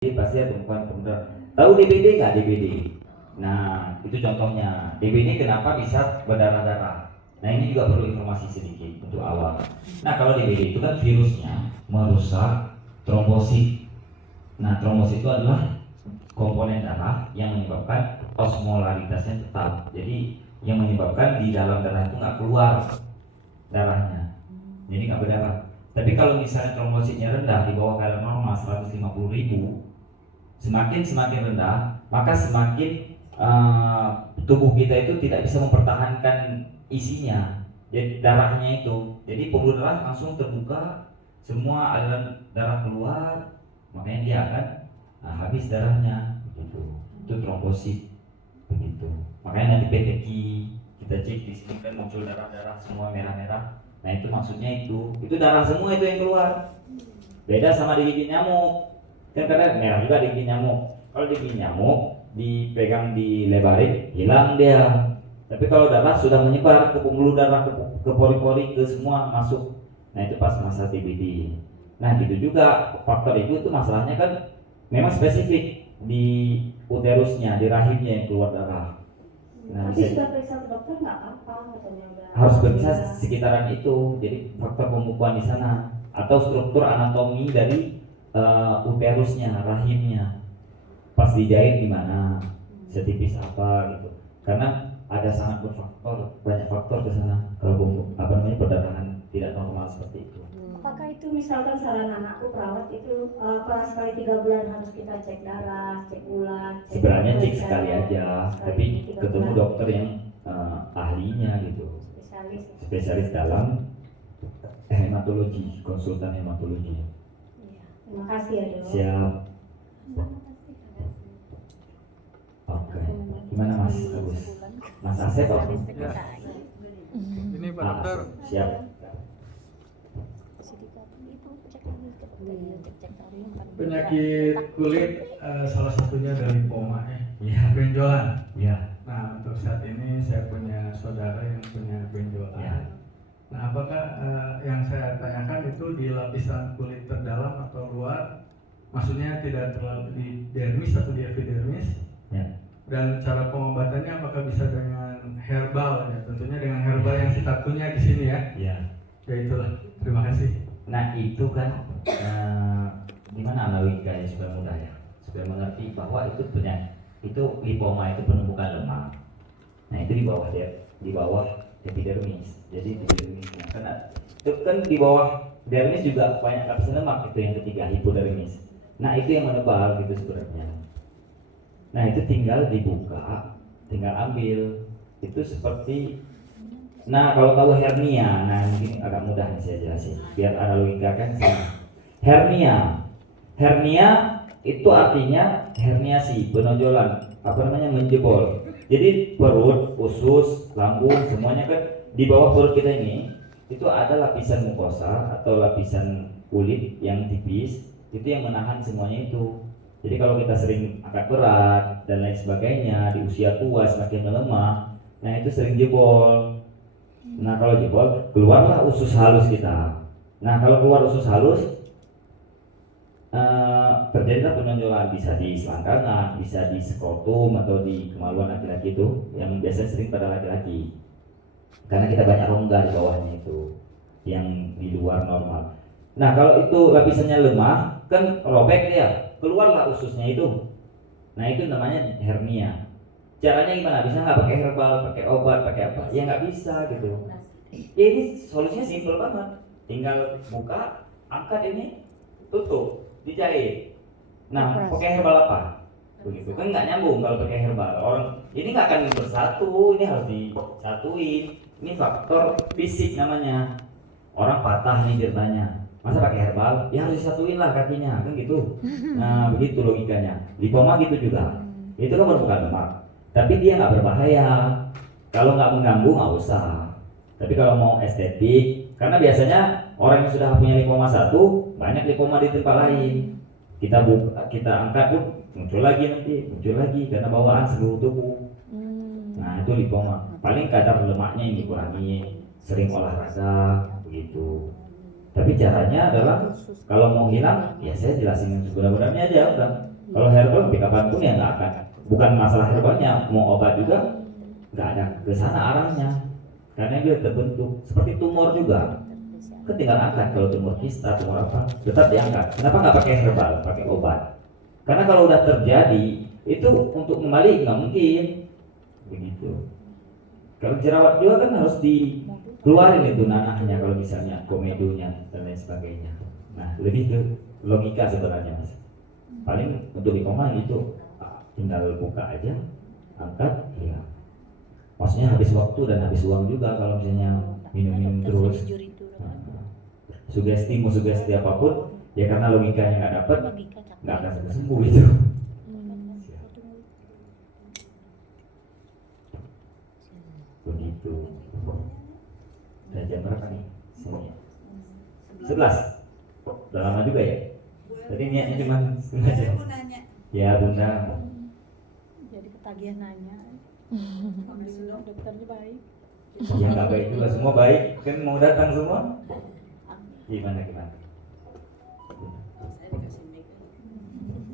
pasti ada pembukaan. Tahu DBD nggak DBD? Nah itu contohnya. DBD kenapa bisa berdarah-darah? Nah ini juga perlu informasi sedikit untuk awal. Nah kalau DBD itu kan virusnya merusak trombosit. Nah trombosit itu adalah komponen darah yang menyebabkan osmolaritasnya tetap. Jadi yang menyebabkan di dalam darah itu nggak keluar darahnya, jadi nggak berdarah. Tapi kalau misalnya trombositnya rendah di bawah kadar normal 150.000, semakin rendah, maka semakin tubuh kita itu tidak bisa mempertahankan isinya, jadi darahnya itu. Jadi pembuluh darah langsung terbuka, semua aliran darah keluar, makanya dia akan habis darahnya, begitu. Itu trombosit, begitu. Makanya nanti PTQ kita cek di sini kan muncul darah-darah semua merah-merah. Nah itu maksudnya itu darah semua itu yang keluar. Beda sama digigit nyamuk. Kan karena merah juga digigit nyamuk. Kalau digigit nyamuk dipegang dilebarin hilang dia. Tapi kalau darah sudah menyebar ke pembuluh darah, ke pori-pori, ke semua masuk. Nah itu pas masa TBD. Nah gitu juga faktor itu masalahnya kan memang spesifik di uterusnya, di rahimnya yang keluar darah. Nah, tapi sudah periksa ke dokter nggak apa-apa katanya udah. Harus periksa sekitaran itu. Jadi faktor pembukuan di sana atau struktur anatomi dari uterusnya, rahimnya. Pas dijahit gimana, setipis apa gitu. Karena ada sangat banyak faktor ke sana kalau perdarahan tidak normal seperti itu. Apakah itu misalkan saran anakku perawat itu sekali 3 bulan harus kita cek darah, cek gula? Sebenarnya cek sekali aja, tapi ketemu dokter yang ahlinya gitu, spesialis dalam hematologi, konsultan hematologi. Iya. Terima kasih ya dok. Siap. Oke. Gimana Mas Agus? Mas Asep apa? Ya. Ini Pak Dokter. Siap. Penyakit kulit salah satunya dari lipoma Ya. benjolan. Ya. Nah untuk saat ini saya punya saudara yang punya benjolan. Ya. Nah apakah yang saya tanyakan itu di lapisan kulit terdalam atau luar? Maksudnya tidak terlalu di dermis atau di epidermis? Ya. Dan cara pengobatannya apakah bisa dengan herbal ya? Tentunya dengan herbal yang kita punya di sini ya. Ya. Ya itulah. Terima kasih. Nah itu kan gimana analoginya supaya mudah ya, supaya mengerti bahwa itu itu lipoma itu penumpukan lemak. Nah itu di bawah epidermis. Jadi epidermisnya kan di bawah dermis juga banyak lapisan lemak, itu yang ketiga hipodermis. Nah itu yang menebal gitu sebenarnya. Nah itu tinggal dibuka, tinggal ambil. Itu seperti, nah kalau tahu hernia, nah mungkin agak mudah nih saya jelasin biar analogika kan sih. Hernia itu artinya herniasi, penonjolan, menjebol. Jadi perut, usus, lambung semuanya kan di bawah perut kita ini itu ada lapisan mukosa atau lapisan kulit yang tipis, itu yang menahan semuanya itu. Jadi kalau kita sering angkat berat dan lain sebagainya di usia tua semakin melemah, nah itu sering jebol. Nah kalau jebol keluarlah usus halus kita. Nah kalau keluar usus halus terjadilah penonjolan, bisa di selangkangan, bisa di skrotum atau di kemaluan laki-laki itu yang biasanya sering pada laki-laki. Karena kita banyak rongga di bawahnya itu yang di luar normal. Nah kalau itu lapisannya lemah kan robek dia, keluarlah ususnya itu. Nah itu namanya hernia. Caranya gimana? Bisa nggak pakai herbal, pakai obat, pakai apa? Ya nggak bisa gitu. Ya ini solusinya simpel banget. Tinggal buka, angkat ini, tutup, dijahit. Nah pakai herbal apa? Begitu kan nggak nyambung kalau pakai herbal. Orang ini nggak akan bersatu, ini harus disatuin. Ini faktor fisik namanya. Orang patah nih ceritanya, masa pakai herbal? Ya harus disatuin lah kakinya, kan gitu. Nah begitu logikanya. Lipoma gitu juga. Itu kan merupakan lemak, tapi dia nggak berbahaya. Kalau nggak mengganggu nggak usah. Tapi kalau mau estetik, karena biasanya orang yang sudah punya lipoma satu, banyak lipoma di tempat lain. Kita angkat pun muncul lagi karena bawaan seluruh tubuh. Nah itu lipoma. Paling kadar lemaknya yang dikurangi, sering olahraga begitu. Tapi caranya adalah kalau mau hilang, ya saya jelasin yang sebenarnya aja udah. Kalau herbal mungkin kapanpun ya nggak akan. Bukan masalah herbalnya, mau obat juga nggak ada ke sana arahnya. Karena dia terbentuk seperti tumor juga. Kan tinggal angkat, kalau tumor kista, tumor apa, tetap diangkat. Kenapa nggak pakai herbal, pakai obat? Karena kalau udah terjadi, itu untuk kembali nggak mungkin. Begitu. Kalau jerawat juga kan harus dikeluarin itu nanahnya, kalau misalnya komedonya dan lain sebagainya. Nah, lebih ke logika sebenarnya mas. Paling untuk lipoma gitu, tinggal buka aja, angkat, hilang. Maksudnya habis waktu dan habis uang juga kalau misalnya minum-minum terus. Sugesti mau sugesti apapun, ya karena logikanya nggak dapat, nggak akan sembuh itu. Begitu. Dan jam berapa nih? 11. Udah lama juga ya? Tadi niatnya cuma setengah jam. Ya bunda. Jadi ketagihan nanya. Dokternya baik. Ya nggak baik juga, semua baik. Kan mau datang semua. Gimana?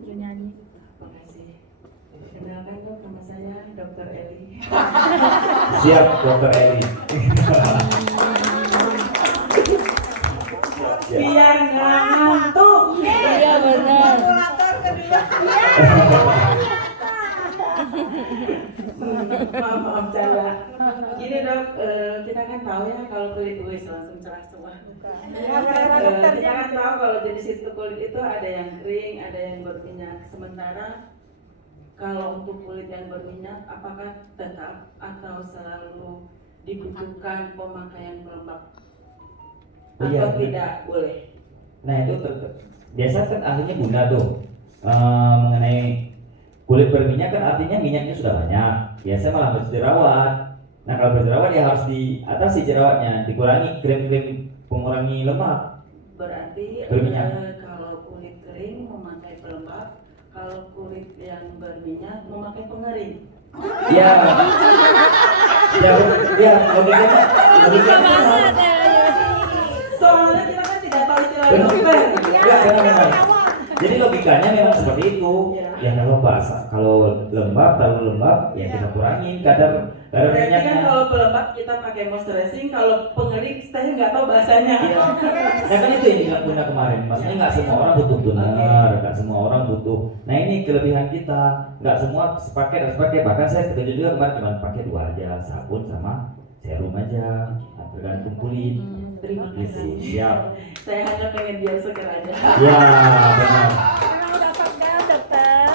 Dia nyanyi. Makasih. Kenalkan dok, nama saya Dr. Eli. Siap Dokter Eli. Biar nggak ngantuk. Iya benar. Maaf saya. Gini dok, kita kan tahu ya kalau kulit langsung cerah semua. Kita kan tahu kalau jenis itu kulit itu ada yang kering, ada yang berminyak. Sementara kalau untuk kulit yang berminyak, apakah tetap atau selalu dibutuhkan pemakaian pelembab? Atau Iya, tidak boleh? Nah itu biasa kan ahlinya bunda tuh mengenai kulit berminyak kan artinya minyaknya sudah banyak. Biasa malah harus dirawat. Nah kalau berjerawat ya harus diatasi jerawatnya, dikurangi krim-krim pengurangi lemak. Berarti Berminyak. kalau kulit kering memakai pelembab, kalau kulit yang berminyak memakai pengering. Ya, ya logikanya. Soalnya kita kan tidak tahu istilah Benar. dokter. Ya, benar. Jadi logikanya memang seperti itu. Ya. Ya kalau lembab terlalu lembab ya kita kurangi kadar Berarti kan minyaknya. kalau pelembab kita pakai moisturizing, kalau pengering saya nggak tahu bahasanya. Iya. Nah kan itu yang bilang bunda kemarin. Maksudnya nggak semua orang butuh toner, nggak semua orang butuh. Nah ini kelebihan kita, nggak semua sepaket harus pakai. Bahkan saya ketujuh juga kemarin cuma pakai 2 aja, sabun sama serum aja, nah, tergantung kulit. Terima kasih. Siap. Saya hanya pengen biar segar aja. Ya benar. Udah segar dokter.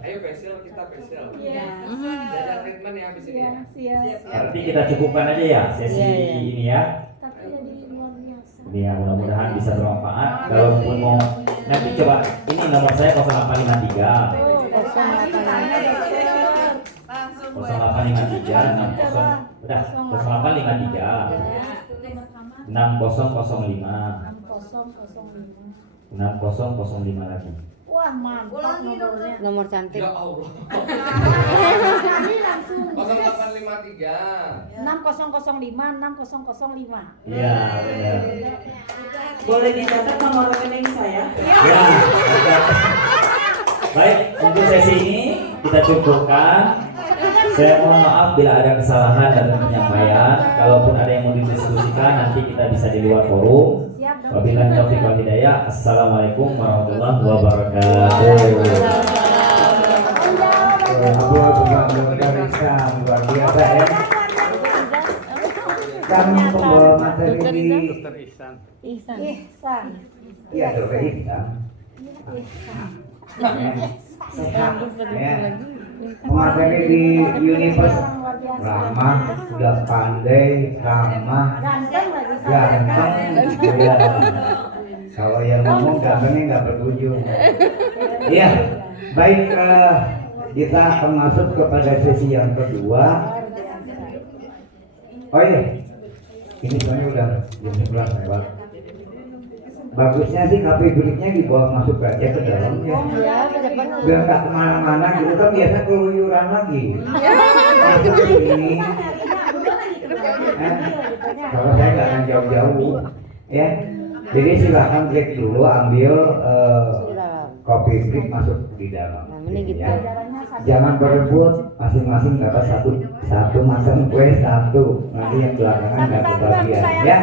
Ayo facial, kita facial. Iya. Ada treatment ya habis ini ya. Siap. Berarti kita cukupkan aja ya sesi Iya. ini ya. Tapi jadi luar biasa. Ini ya mudah-mudahan bisa bermanfaat. Kalau pun mau nanti coba ini nomor saya 0853 0853 60 udah 0853 6005 6005 lagi. Wah mantap nomornya. Nomor cantik. Ya Allah. 0853. 6005 6005. Iya benar. Boleh dicatat nomor rekening saya? Ya. Baik, untuk sesi ini kita cukupkan. Saya mohon maaf bila ada kesalahan dalam penyampaian. Kalaupun ada yang mau didiskusikan nanti kita bisa di luar forum. Siap dokter. Wabillahi taufiq wal hidayah. Assalamualaikum warahmatullahi wabarakatuh. Luar biasa ya. Kami pembawa materi di Dokter Ihsan. Ihsan. ya Dokter Ihsan. Sehat ya. Pemateri di Univers ramah, sudah pandai, ramah, Ganteng lagi. ganteng. Ya. Kalau yang ngomong gantengnya nggak berujung. Iya, baik kita akan masuk kepada sesi yang kedua. Oh iya, ini soalnya udah jam 11 lewat. Bagusnya sih kafe biliknya dibawa masuk aja ke dalam ya. Ya, ke depan. Biar nggak kemana-mana gitu kan biasa keluyuran lagi. Masuk ke sini. Kalau saya nggak akan jauh-jauh, ya. Jadi silakan break dulu, ambil kopi break masuk di dalam. Nah, mending gitu. Ya. Jalannya satu. Jangan berebut, masing-masing dapat satu makan kue satu. Nanti yang belakangan nggak kebagian. Ya.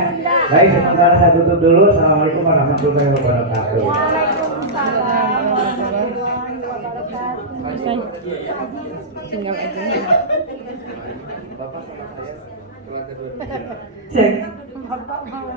Baik, sementara saya tutup dulu. Assalamualaikum warahmatullahi wabarakatuh. Waalaikumsalam warahmatullahi wabarakatuh. Tinggal aja. Bapak sama saya keluarga dua. Cek. Bapak mau